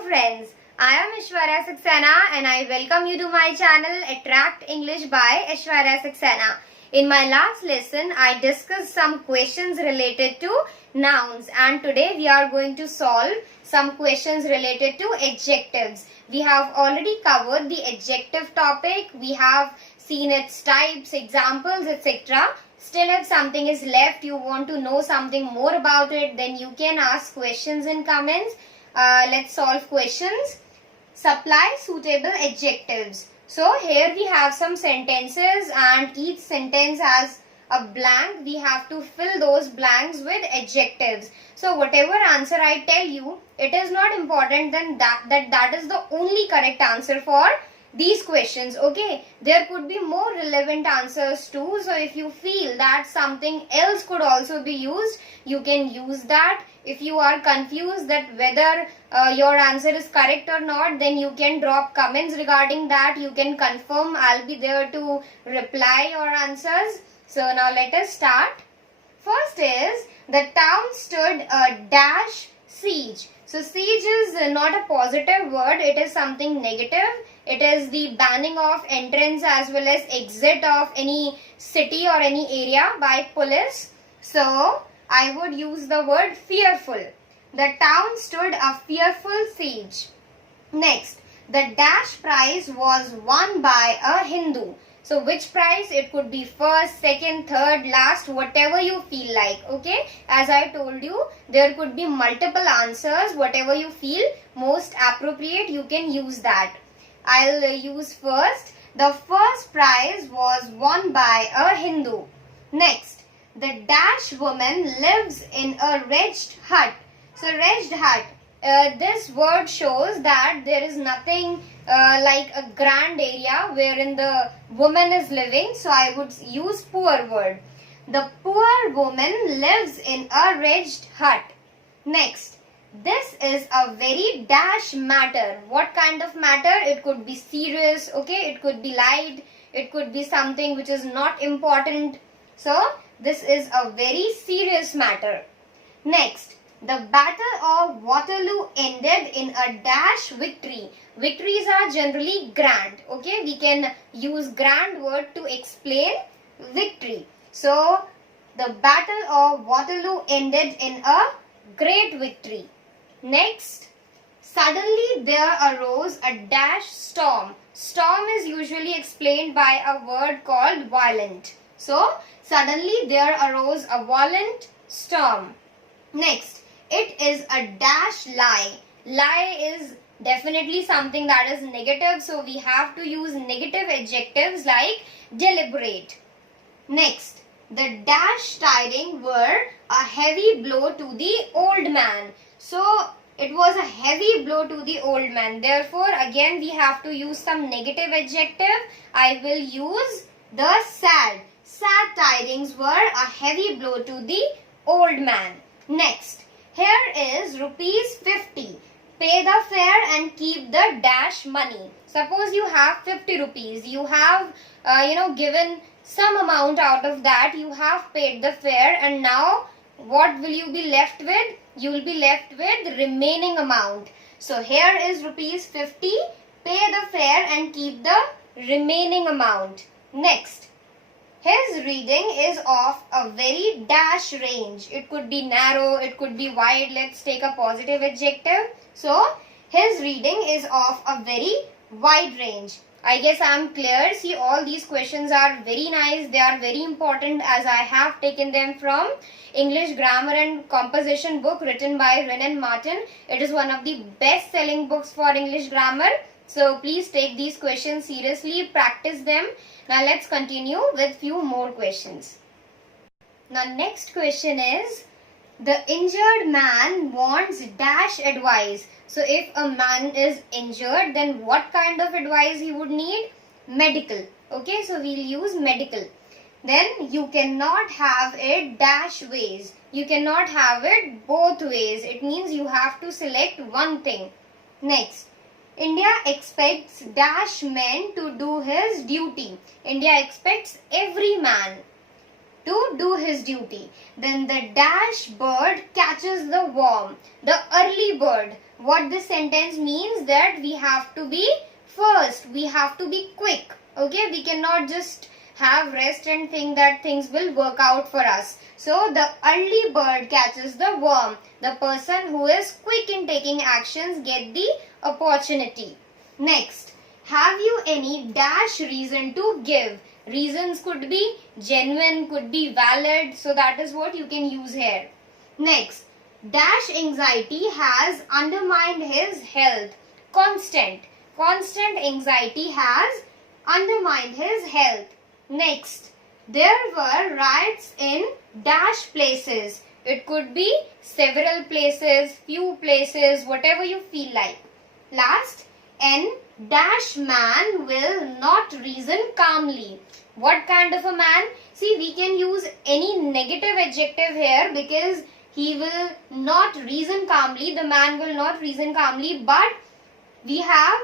Hello friends, I am Aishwarya Saxena and I welcome you to my channel Attract English by Aishwarya Saxena. In my last lesson, I discussed some questions related to nouns and today we are going to solve some questions related to adjectives. We have already covered the adjective topic, we have seen its types, examples, etc. Still, if something is left, you want to know something more about it, then you can ask questions in comments. Let's solve questions. Supply suitable adjectives. So here we have some sentences and each sentence has a blank. We have to fill those blanks with adjectives. So whatever answer I tell you, it is not important then that is the only correct answer for these questions. Okay, there could be more relevant answers too. So if you feel that something else could also be used, you can use that. If you are confused that whether your answer is correct or not, then you can drop comments regarding that. You can confirm. I'll be there to reply your answers. So now let us start. First is, the town stood a dash siege. So siege is not a positive word. It is something negative. It is the banning of entrance as well as exit of any city or any area by police. So I would use the word fearful. The town stood a fearful siege. Next, the dash prize was won by a Hindu. So which prize? It could be first, second, third, last, whatever you feel like. Okay, as I told you, there could be multiple answers. Whatever you feel most appropriate, you can use that. I'll use first. The first prize was won by a Hindu. Next, the dash woman lives in a wretched hut. So wretched hut, this word shows that there is nothing like a grand area wherein the woman is living. So I would use poor word. The poor woman lives in a wretched hut. Next, this is a very dash matter. What kind of matter? It could be serious, okay? It could be light. It could be something which is not important. So this is a very serious matter. Next, the battle of Waterloo ended in a dash victory. Victories are generally grand. Okay, we can use grand word to explain victory. So the battle of Waterloo ended in a great victory. Next, suddenly there arose a dash storm. Storm is usually explained by a word called violent. So suddenly there arose a violent storm. Next, it is a dash lie. Lie is definitely something that is negative. So we have to use negative adjectives like deliberate. Next, the dash tidings were a heavy blow to the old man. So it was a heavy blow to the old man. Therefore, again we have to use some negative adjective. I will use the sad. Sad tidings were a heavy blow to the old man. Next, here is rupees 50. Pay the fare and keep the dash money. Suppose you have 50 rupees. You have given some amount out of that. You have paid the fare and now what will you be left with? You will be left with remaining amount. So here is rupees 50. Pay the fare and keep the remaining amount. Next, his reading is of a very dash range. It could be narrow, it could be wide. Let's take a positive adjective. So, his reading is of a very wide range. I guess I am clear. See, all these questions are very nice. They are very important as I have taken them from English Grammar and Composition book written by Wren and Martin. It is one of the best-selling books for English grammar. So, please take these questions seriously. Practice them. Now let's continue with few more questions. Now next question is, the injured man wants dash advice. So if a man is injured, then what kind of advice he would need? Medical. Okay, so we'll use medical. Then you cannot have it dash ways. You cannot have it both ways. It means you have to select one thing. Next, India expects dash men to do his duty. India expects every man to do his duty. Then the dash bird catches the worm. The early bird. What this sentence means that we have to be first, we have to be quick. Okay, we cannot just have rest and think that things will work out for us. So the early bird catches the worm. The person who is quick in taking actions get the opportunity. Next, have you any dash reason to give? Reasons could be genuine, could be valid. So that is what you can use here. Next, dash anxiety has undermined his health. Constant anxiety has undermined his health. Next, there were riots in dash places. It could be several places, few places, whatever you feel like. Last, an dash man will not reason calmly. What kind of a man? See, we can use any negative adjective here because he will not reason calmly. The man will not reason calmly, but we have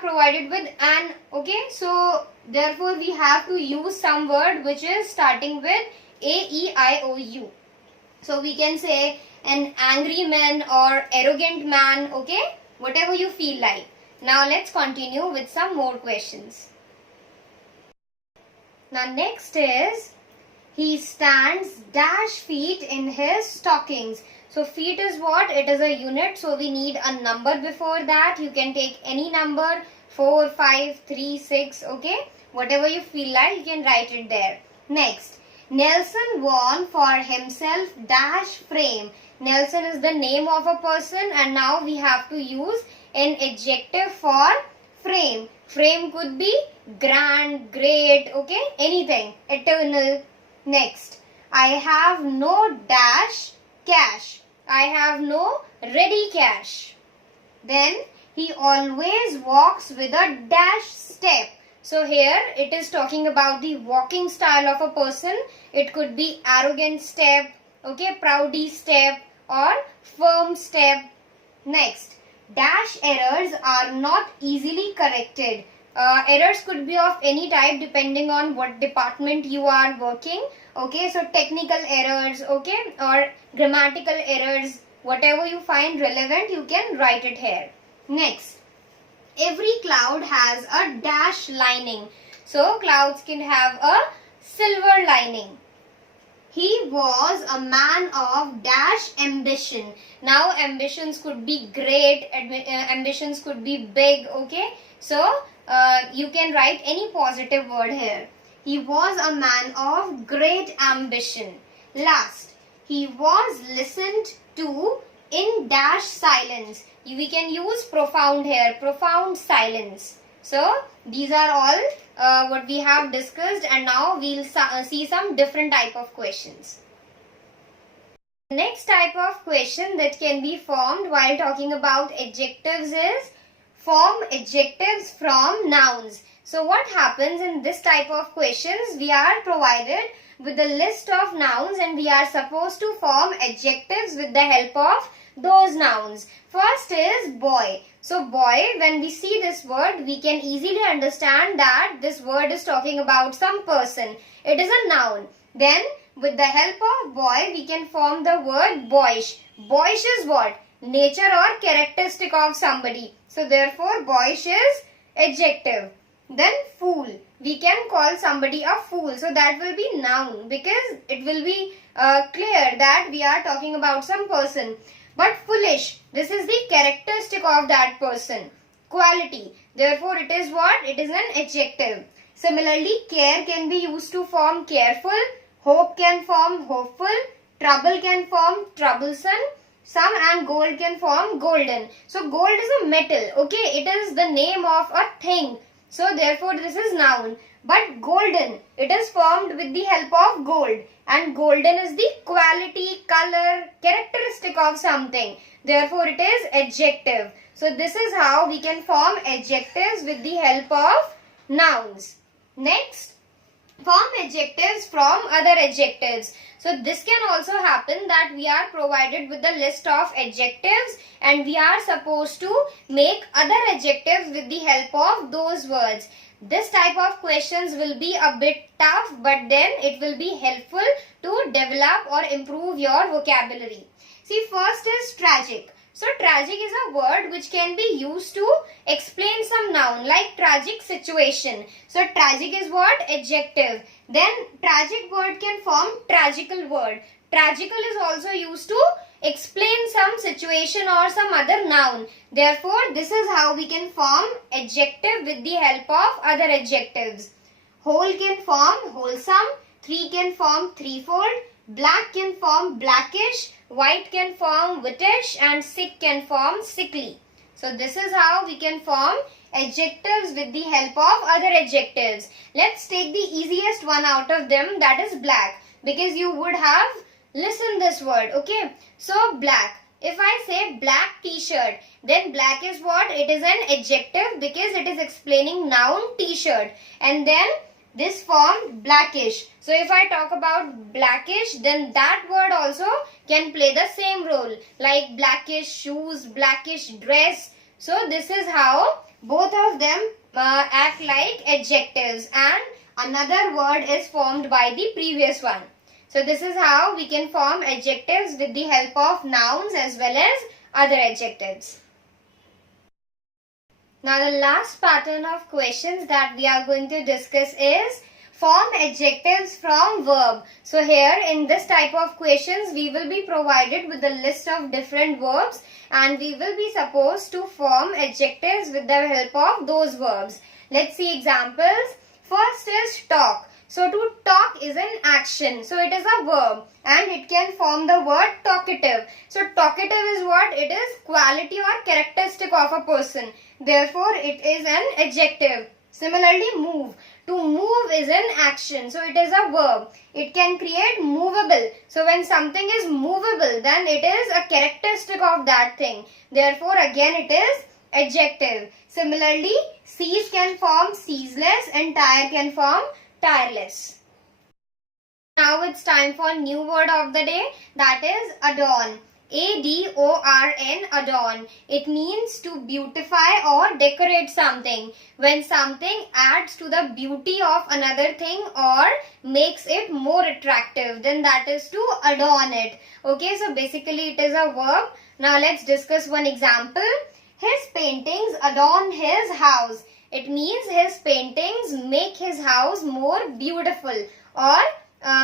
provided with an. Okay, so therefore we have to use some word which is starting with A-E-I-O-U. So we can say an angry man or arrogant man. Okay, whatever you feel like. Now let's continue with some more questions. Now next is, he stands dash feet in his stockings. So feet is what? It is a unit. So we need a number before that. You can take any number, 4, 5, 3, 6. Okay. Whatever you feel like, you can write it there. Next, Nelson won for himself dash frame. Nelson is the name of a person and now we have to use an adjective for frame. Frame could be grand, great, okay, anything, eternal. Next, I have no dash cash. I have no ready cash. Then, he always walks with a dash step. So here it is talking about the walking style of a person. It could be arrogant step, okay, proudy step or firm step. Next, dash errors are not easily corrected. Errors could be of any type depending on what department you are working. Okay, so technical errors, okay, or grammatical errors, whatever you find relevant, you can write it here. Next, every cloud has a dash lining. So clouds can have a silver lining. He was a man of dash ambition. Now ambitions could be great, ambitions could be big, okay. So you can write any positive word here. He was a man of great ambition. Last, he was listened to in dash silence. We can use profound here, profound silence. So these are all what we have discussed, and now we'll see some different type of questions. The next type of question that can be formed while talking about adjectives is form adjectives from nouns. So what happens in this type of questions? We are provided with a list of nouns and we are supposed to form adjectives with the help of those nouns. First is boy. So boy, when we see this word, we can easily understand that this word is talking about some person. It is a noun. Then with the help of boy, we can form the word boyish. Boyish is what? Nature or characteristic of somebody. So therefore boyish is adjective. Then fool. We can call somebody a fool. So that will be noun because it will be clear that we are talking about some person. But foolish, this is the characteristic of that person. Quality. Therefore it is what? It is an adjective. Similarly, care can be used to form careful. Hope can form hopeful. Trouble can form troublesome. Some and gold can form golden. So gold is a metal. Okay, it is the name of a thing. So therefore this is noun. But golden, it is formed with the help of gold. And golden is the quality, color, characteristic of something. Therefore it is adjective. So this is how we can form adjectives with the help of nouns. Next, form adjectives from other adjectives. So this can also happen that we are provided with the list of adjectives and we are supposed to make other adjectives with the help of those words. This type of questions will be a bit tough, but then it will be helpful to develop or improve your vocabulary. See, first is tragic. So tragic is a word which can be used to explain some noun like tragic situation. So tragic is what? Adjective. Then tragic word can form tragical word. Tragical is also used to explain some situation or some other noun. Therefore, this is how we can form adjective with the help of other adjectives. Whole can form wholesome, three can form threefold, black can form blackish, white can form whitish, and sick can form sickly. So this is how we can form adjectives with the help of other adjectives. Let's take the easiest one out of them, that is black, because you would have listened this word. Okay, so black. If I say black t-shirt, then black is what? It is an adjective because it is explaining noun t-shirt. And then this form blackish. So if I talk about blackish, then that word also can play the same role, like blackish shoes, blackish dress. So this is how both of them act like adjectives, and another word is formed by the previous one. So this is how we can form adjectives with the help of nouns as well as other adjectives. Now the last pattern of questions that we are going to discuss is form adjectives from verb. So here in this type of questions we will be provided with a list of different verbs and we will be supposed to form adjectives with the help of those verbs. Let's see examples. First is talk. So to talk is an action. So it is a verb and it can form the word talkative. So talkative is what? It is quality or characteristic of a person. Therefore it is an adjective. Similarly, move. To move is an action. So it is a verb. It can create movable. So when something is movable, then it is a characteristic of that thing. Therefore again it is adjective. Similarly, cease can form ceaseless and tire can form tireless. Now it's time for new word of the day, that is adorn. A-D-O-R-N, adorn. It means to beautify or decorate something. When something adds to the beauty of another thing or makes it more attractive, then that is to adorn it. Okay, so basically it is a verb. Now let's discuss one example. His paintings adorn his house. It means his paintings make his house more beautiful or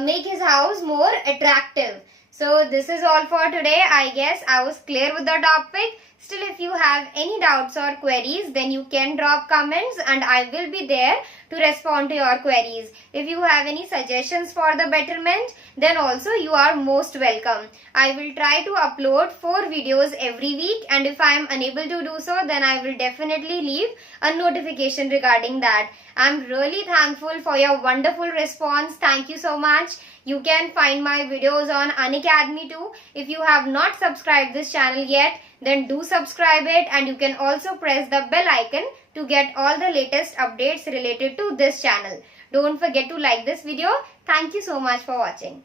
make his house more attractive. So this is all for today. I guess I was clear with the topic. Still, if you have any doubts or queries, then you can drop comments and I will be there to respond to your queries. If you have any suggestions for the betterment, then also you are most welcome. I will try to upload 4 videos every week, and if I am unable to do so, then I will definitely leave a notification regarding that. I am really thankful for your wonderful response. Thank you so much. You can find my videos on Unacademy too. If you have not subscribed this channel yet, then do subscribe it, and you can also press the bell icon to get all the latest updates related to this channel. Don't forget to like this video. Thank you so much for watching.